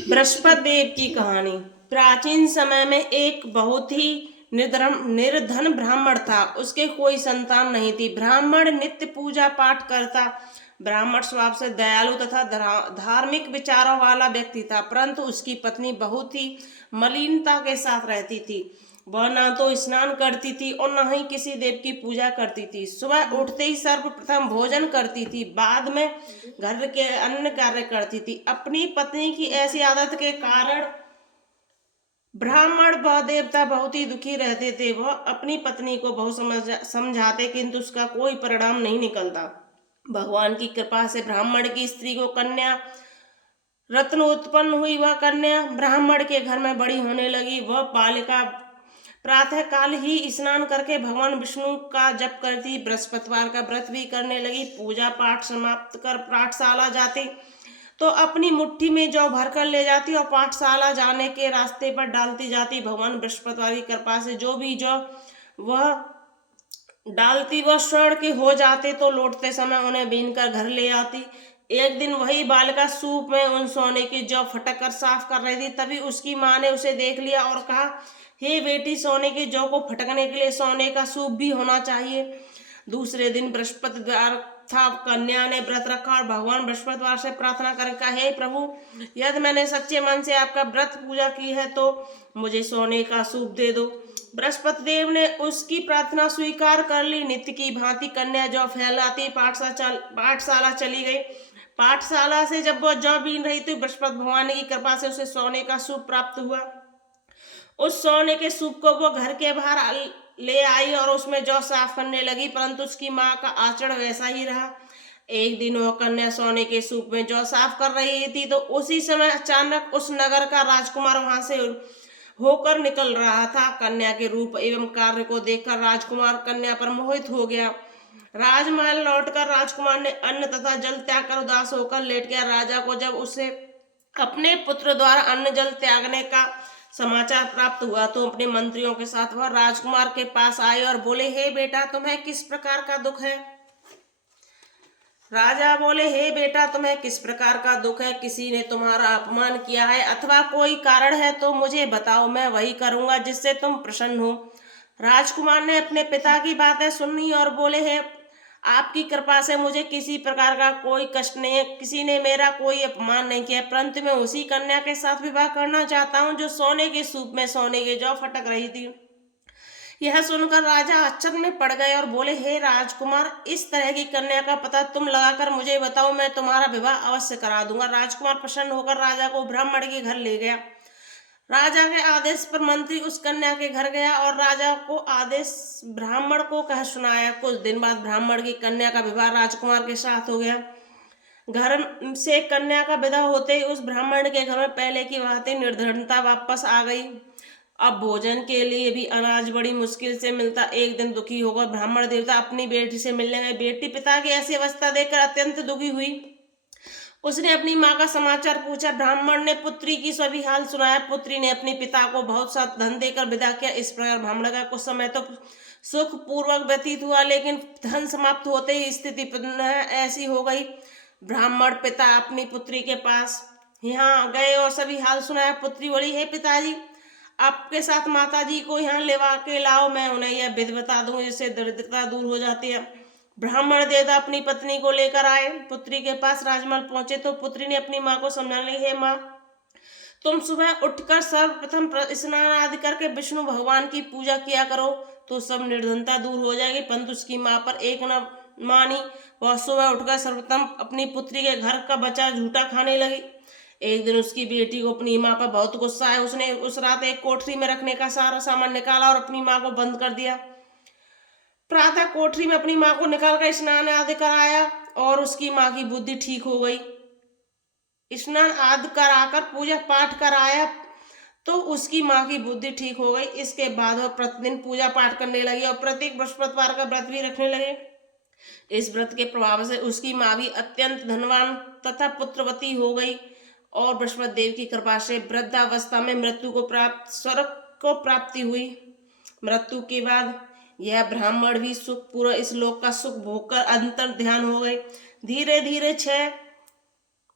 बृहस्पति देव की कहानी। प्राचीन समय में एक बहुत ही निर्धन ब्राह्मण था। उसके कोई संतान नहीं थी। ब्राह्मण नित्य पूजा पाठ करता। ब्राह्मण स्वभाव से दयालु तथा धार्मिक विचारों वाला व्यक्ति था, परंतु उसकी पत्नी बहुत ही मलिनता के साथ रहती थी। वह न तो स्नान करती थी और न ही किसी देव की पूजा करती थी। सुबह उठते ही सर्वप्रथम भोजन करती थी, बाद में घर के अन्य कार्य करती थी। अपनी पत्नी की ऐसी आदत के कारण ब्राह्मण व देवता बहुत ही दुखी रहते थे। वह अपनी पत्नी को बहुत समझाते, किंतु उसका कोई परिणाम नहीं निकलता। भगवान की कृपा से ब्राह्मण की स्त्री को कन्या रत्न उत्पन्न हुई। वह कन्या ब्राह्मण के घर में बड़ी होने लगी। वह बालिका प्रातः काल ही स्नान करके भगवान विष्णु का जप करती, बृहस्पतिवार का व्रत भी करने लगी। पूजा पाठ समाप्त कर पाठशाला जाती तो अपनी मुट्ठी में जौ भरकर ले जाती और पाठशाला जाने के रास्ते पर डालती जाती। भगवान बृहस्पतिवार की कृपा से जो भी जौ वह डालती वह स्वर्ण के हो जाते, तो लौटते समय उन्हें बीन कर घर ले आती। एक दिन वही बालिका सूप में उन सोने की जौ फटक कर साफ कर रही थी। तभी उसकी माँ ने उसे देख लिया और कहा, हे बेटी, सोने की जौ को फटकने के लिए सोने का सूप भी होना चाहिए। दूसरे दिन बृहस्पतिवार था। कन्या ने व्रत रखा और भगवान बृहस्पतिवार से प्रार्थना कर कहा, हे प्रभु, यदि मैंने सच्चे मन से आपका व्रत पूजा की है तो मुझे सोने का सूप दे दो। बृहस्पति देव ने उसकी प्रार्थना स्वीकार कर ली। नित्य की भांति कन्या जौ फैलाती पाठशाला चली गई। पाठशाला से जब वह जौ बीन रही थी, बृहस्पति भगवान की कृपा से उसे सोने का सूप प्राप्त हुआ। उस सोने के सूप को वो घर के बाहर ले आई और उसमें जौ साफ करने लगी, परंतु उसकी माँ का आचरण वैसा ही रहा। एक दिन वह कन्या सोने के सूप में जौ साफ कर रही थी, तो उसी समय अचानक उस नगर का राजकुमार वहां से होकर निकल रहा था। कन्या के रूप एवं कार्य को देखकर राजकुमार कन्या पर मोहित हो गया। राजमहल लौटकर राजकुमार ने अन्न तथा जल त्याग कर उदास होकर लेट गया। राजा को जब उसे अपने पुत्र द्वारा अन्न जल त्यागने का समाचार प्राप्त हुआ तो अपने मंत्रियों के साथ वह राजकुमार के पास आए और बोले, हे बेटा, तुम्हें किस प्रकार का दुख है? राजा बोले, हे बेटा, तुम्हें किस प्रकार का दुख है? किसी ने तुम्हारा अपमान किया है अथवा कोई कारण है तो मुझे बताओ, मैं वही करूंगा जिससे तुम प्रसन्न हो। राजकुमार ने अपने पिता की बातें सुनी और बोले, हे, आपकी कृपा से मुझे किसी प्रकार का कोई कष्ट नहीं है। किसी ने मेरा कोई अपमान नहीं किया, परंतु मैं उसी कन्या के साथ विवाह करना चाहता हूँ जो सोने के सूप में सोने की जौ फटक रही थी। यह सुनकर राजा आश्चर्य में पड़ गए और बोले, हे राजकुमार, इस तरह की कन्या का पता तुम लगाकर मुझे बताओ, मैं तुम्हारा विवाह अवश्य करा दूंगा। राजकुमार प्रसन्न होकर राजा को ब्राह्मण के घर ले गया। राजा के आदेश पर मंत्री उस कन्या के घर गया और राजा को आदेश ब्राह्मण को कह सुनाया। कुछ दिन बाद ब्राह्मण की कन्या का विवाह राजकुमार के साथ हो गया। घर से कन्या का विदा होते ही उस ब्राह्मण के घर में पहले की भांति निर्धनता वापस आ गई। अब भोजन के लिए भी अनाज बड़ी मुश्किल से मिलता। एक दिन दुखी होकर ब्राह्मण देवता अपनी बेटी से मिलने गए। बेटी पिता की ऐसी अवस्था देखकर अत्यंत दुखी हुई। उसने अपनी माँ का समाचार पूछा। ब्राह्मण ने पुत्री की सभी हाल सुनाया। पुत्री ने अपने पिता को बहुत सा धन देकर विदा किया। इस प्रकार ब्राह्मण का कुछ समय तो सुख पूर्वक व्यतीत हुआ, लेकिन धन समाप्त होते ही स्थिति पुनः ऐसी हो गई। ब्राह्मण पिता अपनी पुत्री के पास यहाँ गए और सभी हाल सुनाया। पुत्री बोली, हे पिताजी, आपके साथ माता जी को यहाँ लेवा के लाओ, मैं उन्हें यह विधि बता दूंगी जिससे दरिद्रता दूर हो जाती है। ब्राह्मण देवता अपनी पत्नी को लेकर आए। पुत्री के पास राजमहल पहुंचे तो पुत्री ने अपनी माँ को समझाने लगी, हे माँ, तुम सुबह उठकर सर्वप्रथम स्नान आदि करके विष्णु भगवान की पूजा किया करो तो सब निर्धनता दूर हो जाएगी। परंतु उसकी माँ पर एक न मानी। वह सुबह उठकर सर्वप्रथम अपनी पुत्री के घर का बचा झूठा खाने लगी। एक दिन उसकी बेटी को अपनी माँ पर बहुत गुस्सा आया। उसने उस रात एक कोठरी में रखने का सारा सामान निकाला और अपनी माँ को बंद कर दिया। प्रातः कोठरी में अपनी माँ को निकालकर स्नान आदि कराया और उसकी माँ की बुद्धि ठीक हो गई। स्नान आदि कराकर पूजा पाठ कराया तो उसकी माँ की बुद्धि ठीक हो गई। इसके बाद वह प्रतिदिन पूजा पाठ करने लगी और प्रत्येक बृहस्पतिवार का व्रत भी रखने लगे। इस व्रत के प्रभाव से उसकी माँ भी अत्यंत धनवान तथा पुत्रवती हो गई और बृहस्पति देव की कृपा से वृद्धावस्था में मृत्यु को प्राप्त स्वर्ग को प्राप्ति हुई। मृत्यु के बाद यह ब्राह्मण भी सुख पूरा इस लोक का सुख भोगकर अंतर ध्यान हो गए। धीरे धीरे 6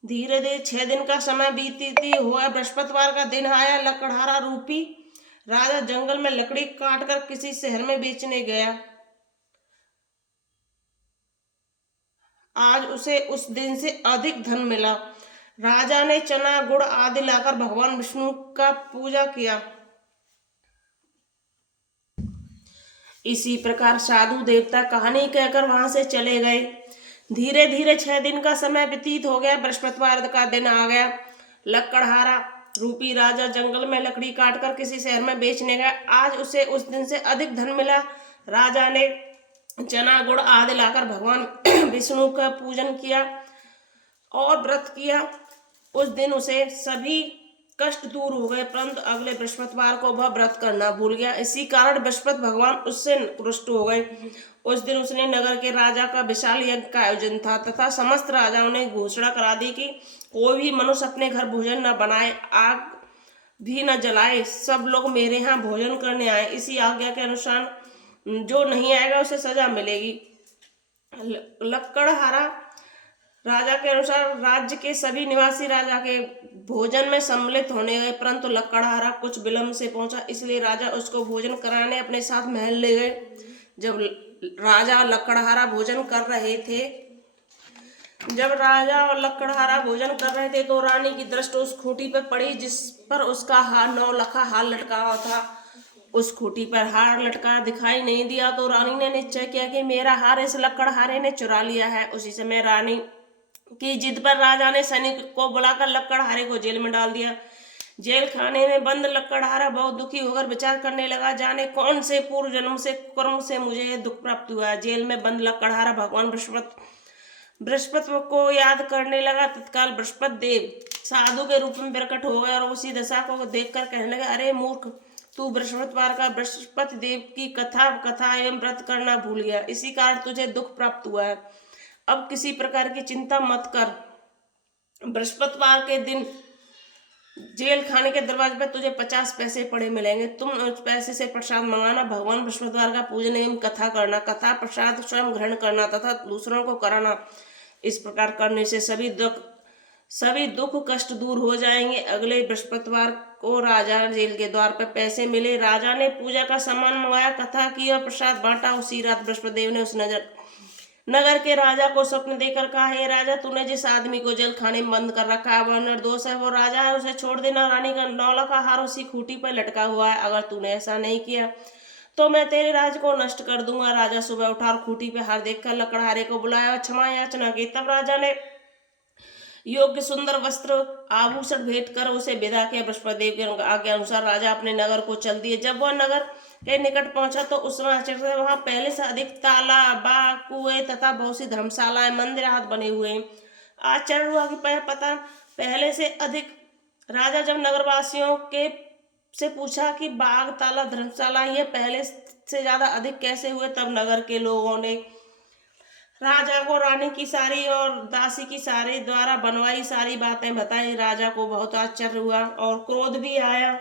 धीरे धीरे 6 दिन का समय बीती हुआ। बृहस्पतिवार का दिन आया। लकड़हारा रूपी राजा जंगल में लकड़ी काटकर किसी शहर में बेचने गया। आज उसे उस दिन से अधिक धन मिला। राजा ने चना गुड़ आदि लाकर भगवान विष्णु का पूजा किया। इसी प्रकार साधु देवता कहानी कहकर वहां से चले गए। धीरे धीरे 6 दिन का समय व्यतीत हो गया। बृहस्पतिवार का दिन आ गया। लकड़हारा रूपी राजा जंगल में लकड़ी काटकर किसी शहर में बेचने गया। आज उसे उस दिन से अधिक धन मिला। राजा ने चना गुड़ आदि लाकर भगवान विष्णु का पूजन किया और व्रत किया। उस दिन उसे सभी कष्ट दूर हो गए, परंतु अगले बृहस्पतिवार को वह व्रत करना भूल गया। इसी कारण बृहस्पति भगवान उससे रुष्ट हो गए। उस दिन उसने नगर के राजा का विशाल यज्ञ का आयोजन था तथा समस्त राजाओं ने घोषणा करा दी कि कोई भी मनुष्य अपने घर भोजन न बनाए, आग भी न जलाए, सब लोग मेरे यहाँ भोजन करने आए। इसी आज्ञा के अनुसार जो नहीं आएगा उसे सजा मिलेगी। लकड़हारा राजा के अनुसार राज्य के सभी निवासी राजा के भोजन में सम्मिलित होने गए, परंतु लकड़हारा कुछ विलंब से पहुंचा, इसलिए राजा उसको भोजन कराने अपने साथ महल ले गए। जब राजा और लकड़हारा भोजन कर रहे थे तो रानी की दृष्टि उस खूंटी पर पड़ी जिस पर उसका नौलखा हार लटका हुआ था। उस खूंटी पर हार लटका दिखाई नहीं दिया तो रानी ने निश्चय किया कि मेरा हार इस लकड़हारे ने चुरा लिया है। उसी समय रानी की जिद पर राजा ने सैनिक को बुलाकर लकड़हारे को जेल में डाल दिया। जेल खाने में बंद लकड़हारा बहुत दुखी होकर विचार करने लगा, जाने कौन से पूर्व जन्म से कर्म से मुझे यह दुख प्राप्त हुआ है। जेल में बंद लकड़हारा भगवान बृहस्पति को याद करने लगा। तत्काल बृहस्पति देव साधु के रूप में प्रकट हो गए और उसी दशा को देखकर कहने लगे, अरे मूर्ख, तू बृहस्पतिवार का बृहस्पति देव की कथा एवं व्रत करना भूल गया, इसी कारण तुझे दुख प्राप्त हुआ है। अब किसी प्रकार की चिंता मत कर। बृहस्पतिवार के दिन जेल खाने के दरवाजे पर तुझे 50 पैसे पड़े मिलेंगे। तुम उस पैसे से प्रसाद मंगाना, भगवान बृहस्पतिवार का पूजन एवं कथा करना, कथा प्रसाद स्वयं ग्रहण करना तथा दूसरों को कराना। इस प्रकार करने से सभी दुख कष्ट दूर हो जाएंगे। अगले बृहस्पतिवार को राजा जेल के द्वार पर पैसे मिले। राजा ने पूजा का सामान मंगाया, कथा की और प्रसाद बांटा। उसी रात बृहस्पति देव ने उस नगर के राजा को स्वप्न देकर कहा, हे राजा, तूने जिस आदमी को जेल खाने में बंद कर रखा है वह निर्दोष है, वो राजा है, उसे छोड़ देना। रानी का नौलखा हार उसी खूंटी पर लटका हुआ है। अगर तूने ऐसा नहीं किया तो मैं तेरे राज्य को नष्ट कर दूंगा। राजा सुबह उठा और खूंटी पे हार देखकर लकड़हारे को बुलाया और क्षमा याचना की। तब राजा ने योग्य सुंदर वस्त्र आभूषण भेंट कर उसे विदा किया। बृहस्पति देव के आज्ञा अनुसार राजा अपने नगर को चल दिए। जब वह नगर के निकट पहुंचा तो उस समय आश्चर्य से वहां पहले से अधिक तालाब, बाग, कुएं तथा बहुत सी धर्मशालाएं, मंदिर आदि बने हुए हैं। आश्चर्य हुआ कि पता पहले से अधिक। राजा जब नगरवासियों के से पूछा कि बाग, तालाब, धर्मशाला ये पहले से ज्यादा अधिक कैसे हुए, तब नगर के लोगों ने राजा को रानी की सारी और दासी की सारी द्वारा बनवाई सारी बातें बताई। राजा को बहुत आश्चर्य हुआ और क्रोध भी आया।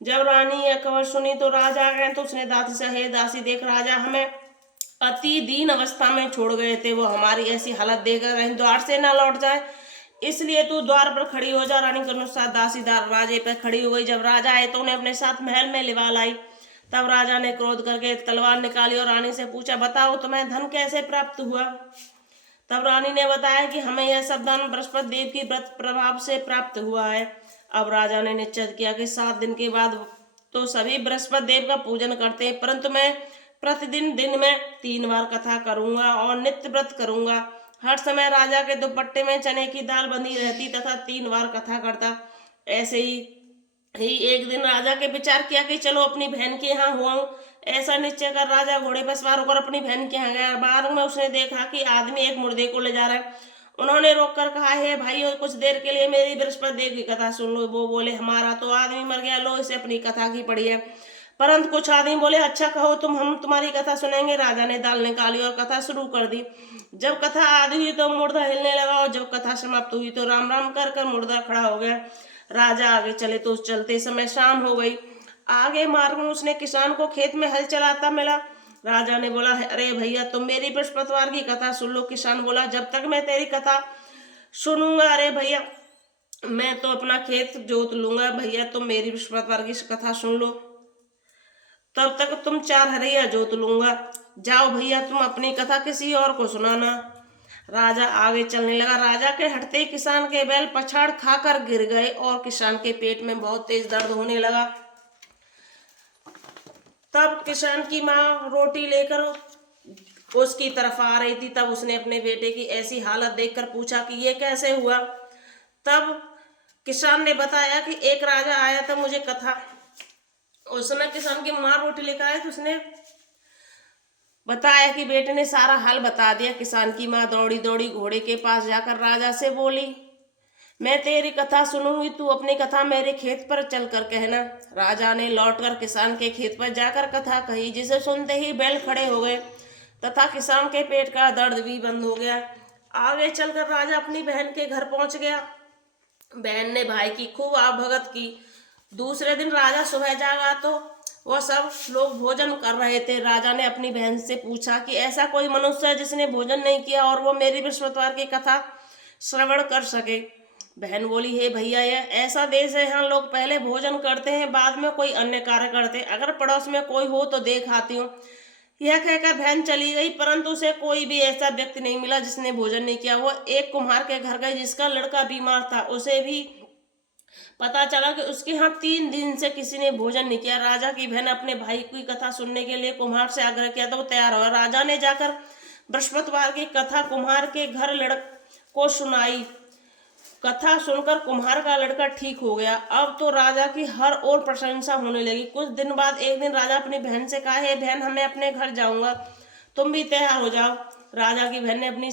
जब रानी यह खबर सुनी तो राजा गए तो उसने दासी से, हे दासी, देख, राजा हमें अति दीन अवस्था में छोड़ गए थे, वो हमारी ऐसी हालत देखकर कहीं द्वार से ना लौट जाए, इसलिए तू द्वार पर खड़ी हो जा। रानी के अनुसार दासी राजे पर खड़ी हो गई। जब राजा आए तो उन्हें अपने साथ महल में लिवा लाई। तब राजा ने क्रोध करके तलवार निकाली और रानी से पूछा, बताओ तुम्हें धन कैसे प्राप्त हुआ। तब रानी ने बताया कि हमें यह सब धन बृहस्पति देव की व्रत प्रभाव से प्राप्त हुआ है। अब राजा ने निश्चय किया कि 7 दिन के बाद तो सभी बृहस्पति देव का पूजन करते हैं, परंतु मैं प्रतिदिन दिन में 3 बार कथा करूंगा और नित्य व्रत करूंगा। हर समय राजा के दुपट्टे में चने की दाल बंधी रहती तथा 3 बार कथा करता। ऐसे ही एक दिन राजा के विचार किया कि चलो अपनी बहन के यहाँ हुआ। ऐसा निश्चय कर राजा घोड़े पर सवार होकर अपनी बहन के यहाँ गया। मार्ग में उसने देखा कि आदमी एक मुर्दे को ले जा रहा है। उन्होंने रोककर कहा, हे भाइयों, कुछ देर के लिए मेरी बृहस्पति देव की कथा सुन लो। वो बोले, हमारा तो आदमी मर गया, लो इसे अपनी कथा की पड़ी है। परंतु कुछ आदमी बोले, अच्छा कहो तुम, हम तुम्हारी कथा सुनेंगे। राजा ने दाल निकाली और कथा शुरू कर दी। जब कथा आदि हुई तो मुर्दा हिलने लगा और जब कथा समाप्त हुई तो राम राम कर मुर्दा खड़ा हो गया। राजा आगे चले तो चलते समय शाम हो गई। आगे मार्ग में उसने किसान को खेत में हल चलाता मिला। राजा ने बोला, अरे भैया, तुम मेरी बृहस्पतिवार की कथा सुन लो। किसान बोला, जब तक मैं तेरी कथा सुनूंगा। अरे भैया मैं तो अपना खेत जोत लूंगा, भैया तुम मेरी बृहस्पतिवार की कथा सुन लो, तब तक तुम 4 हरैया जोत लूंगा। जाओ भैया तुम अपनी कथा किसी और को सुनाना। राजा आगे चलने लगा। राजा के हटते किसान के बैल पछाड़ खाकर गिर गए और किसान के पेट में बहुत तेज दर्द होने लगा। तब किसान की माँ रोटी लेकर उसकी तरफ आ रही थी। तब उसने अपने बेटे की ऐसी हालत देखकर पूछा कि ये कैसे हुआ। तब किसान ने बताया कि एक राजा आया था मुझे कथा, उस समय किसान की माँ रोटी लेकर आई तो उसने बताया कि बेटे ने सारा हाल बता दिया। किसान की माँ दौड़ी दौड़ी घोड़े के पास जाकर राजा से बोली, मैं तेरी कथा सुनूंगी, तू अपनी कथा मेरे खेत पर चल कर कहना। राजा ने लौटकर किसान के खेत पर जाकर कथा कही, जिसे सुनते ही बैल खड़े हो गए तथा किसान के पेट का दर्द भी बंद हो गया। आगे चलकर राजा अपनी बहन के घर पहुंच गया। बहन ने भाई की खूब आवभगत की। दूसरे दिन राजा सुबह जागा तो वह सब लोग भोजन कर रहे थे। राजा ने अपनी बहन से पूछा कि ऐसा कोई मनुष्य है जिसने भोजन नहीं किया और वो मेरी बृहस्पतिवार की कथा श्रवण कर सके। बहन बोली, हे भैया यह ऐसा देश है, यहाँ लोग पहले भोजन करते हैं बाद में कोई अन्य कार्य करते हैं। अगर पड़ोस में कोई हो तो देख आती हूँ। यह कहकर बहन चली गई, परंतु उसे कोई भी ऐसा व्यक्ति नहीं मिला जिसने भोजन नहीं किया। वो एक कुम्हार के घर गई जिसका लड़का बीमार था। उसे भी पता चला कि उसके यहाँ 3 दिन से किसी ने भोजन नहीं किया। राजा की बहन अपने भाई की कथा सुनने के लिए कुम्हार से आग्रह किया तो वो तैयार हुआ। राजा ने जाकर बृहस्पतिवार की कथा कुम्हार के घर लड़क को सुनाई। कथा सुनकर कुम्हार का लड़का ठीक हो गया। अब तो राजा की हर ओर प्रशंसा होने लगी। कुछ दिन बाद एक दिन राजा अपनी बहन से कहा, हे बहन मैं अपने घर जाऊंगा, तुम भी तैयार हो जाओ। राजा की बहन ने अपनी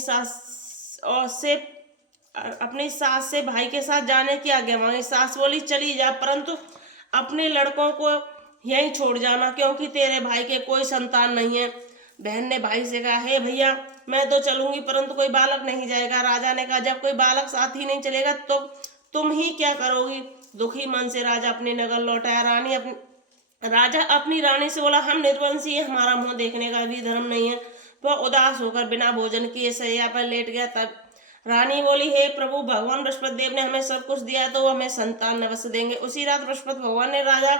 सास से भाई के साथ जाने की आज्ञा मांगी। सास बोली, चली जा, परंतु अपने लड़कों को यहीं छोड़ जाना, क्योंकि तेरे भाई के कोई संतान नहीं है। बहन ने भाई से कहा, हे भैया मैं तो चलूंगी, परंतु कोई बालक नहीं जाएगा। राजा ने कहा, जब कोई बालक साथ ही नहीं चलेगा तो तुम ही क्या करोगी। दुखी मन से राजा अपने नगर लौट आया। राजा अपनी रानी से बोला, हम निर्वंशी है, हमारा मुंह देखने का भी धर्म नहीं है। वह उदास होकर बिना भोजन किए शैया पर लेट गया। तब रानी बोली, हे प्रभु, भगवान बृहस्पति देव ने हमें सब कुछ दिया तो हमें संतान अवश्य देंगे। उसी रात बृहस्पति भगवान ने राजा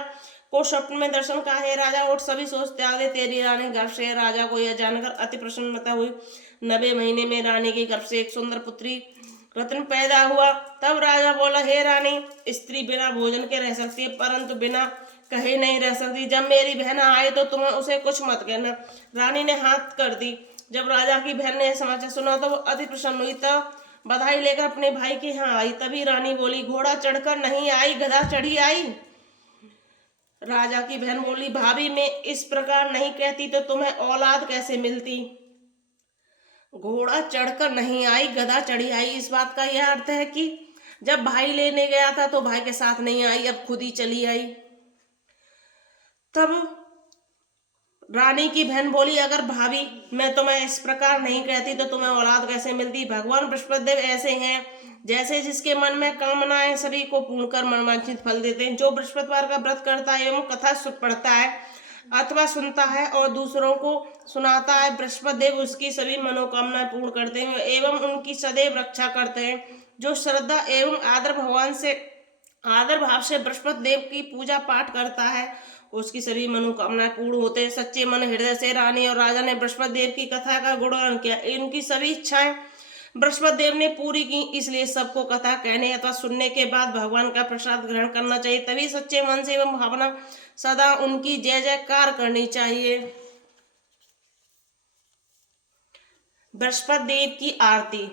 को स्वप्न में दर्शन कहा, हे राजा उठ, सभी सोच त्यागे, तेरी रानी गर्भ से। राजा को यह जानकर अति प्रसन्नता हुई। 90 महीने में रानी के गर्भ से एक सुंदर पुत्री रत्न पैदा हुआ। तब राजा बोला, हे रानी, स्त्री बिना भोजन के रह सकती है, परंतु बिना कहे नहीं रह सकती। जब मेरी बहन आए तो तुम्हें उसे कुछ मत कहना। रानी ने हाथ कर दी। जब राजा की बहन ने समाचार सुना तो वो अति प्रसन्न हुई। तब बधाई लेकर अपने भाई के यहाँ आई। तभी रानी बोली, घोड़ा चढ़कर नहीं आई, गधा चढ़ी आई। राजा की बहन बोली, भाभी मैं इस प्रकार नहीं कहती तो तुम्हें औलाद कैसे मिलती। घोड़ा चढ़कर नहीं आई, गधा चढ़ी आई, इस बात का यह अर्थ है कि जब भाई लेने गया था तो भाई के साथ नहीं आई, अब खुद ही चली आई। तब रानी की बहन बोली, अगर भाभी मैं तुम्हें इस प्रकार नहीं कहती तो तुम्हें औलाद कैसे मिलती। भगवान बृहस्पति देव ऐसे हैं, जैसे जिसके मन में कामनाएं सभी को पूर्ण कर मनवांछित फल देते हैं। जो बृहस्पतिवार का व्रत करता है एवं कथा पढ़ता है अथवा सुनता है और दूसरों को सुनाता है, बृहस्पति देव उसकी सभी मनोकामनाएं पूर्ण करते हैं एवं उनकी सदैव रक्षा करते हैं। जो श्रद्धा एवं आदर भाव से बृहस्पति देव की पूजा पाठ करता है उसकी सभी मनोकामनाएं पूर्ण होते हैं। सच्चे मन हृदय से रानी और राजा ने बृहस्पति देव की कथा का गुणगान किया। इनकी सभी इच्छाएं बृहस्पति देव ने पूरी की, इसलिए सबको कथा कहने अथवा सुनने के बाद भगवान का प्रसाद ग्रहण करना चाहिए। तभी सच्चे मन से एवं भावना सदा उनकी जय जयकार करनी चाहिए। बृहस्पति देव की आरती।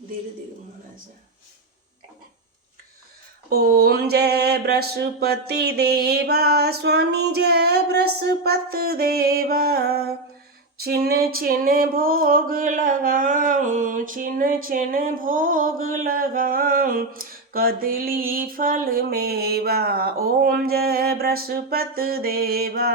धीरे धीरे घुमाना है। ओम जय बृहस्पति देवा, स्वामी जय बृहस्पति देवा। छिन छिन भोग लगाऊं, छिन छिन भोग लगाऊं, कदली फल मेवा। ओम जय बृहस्पति देवा।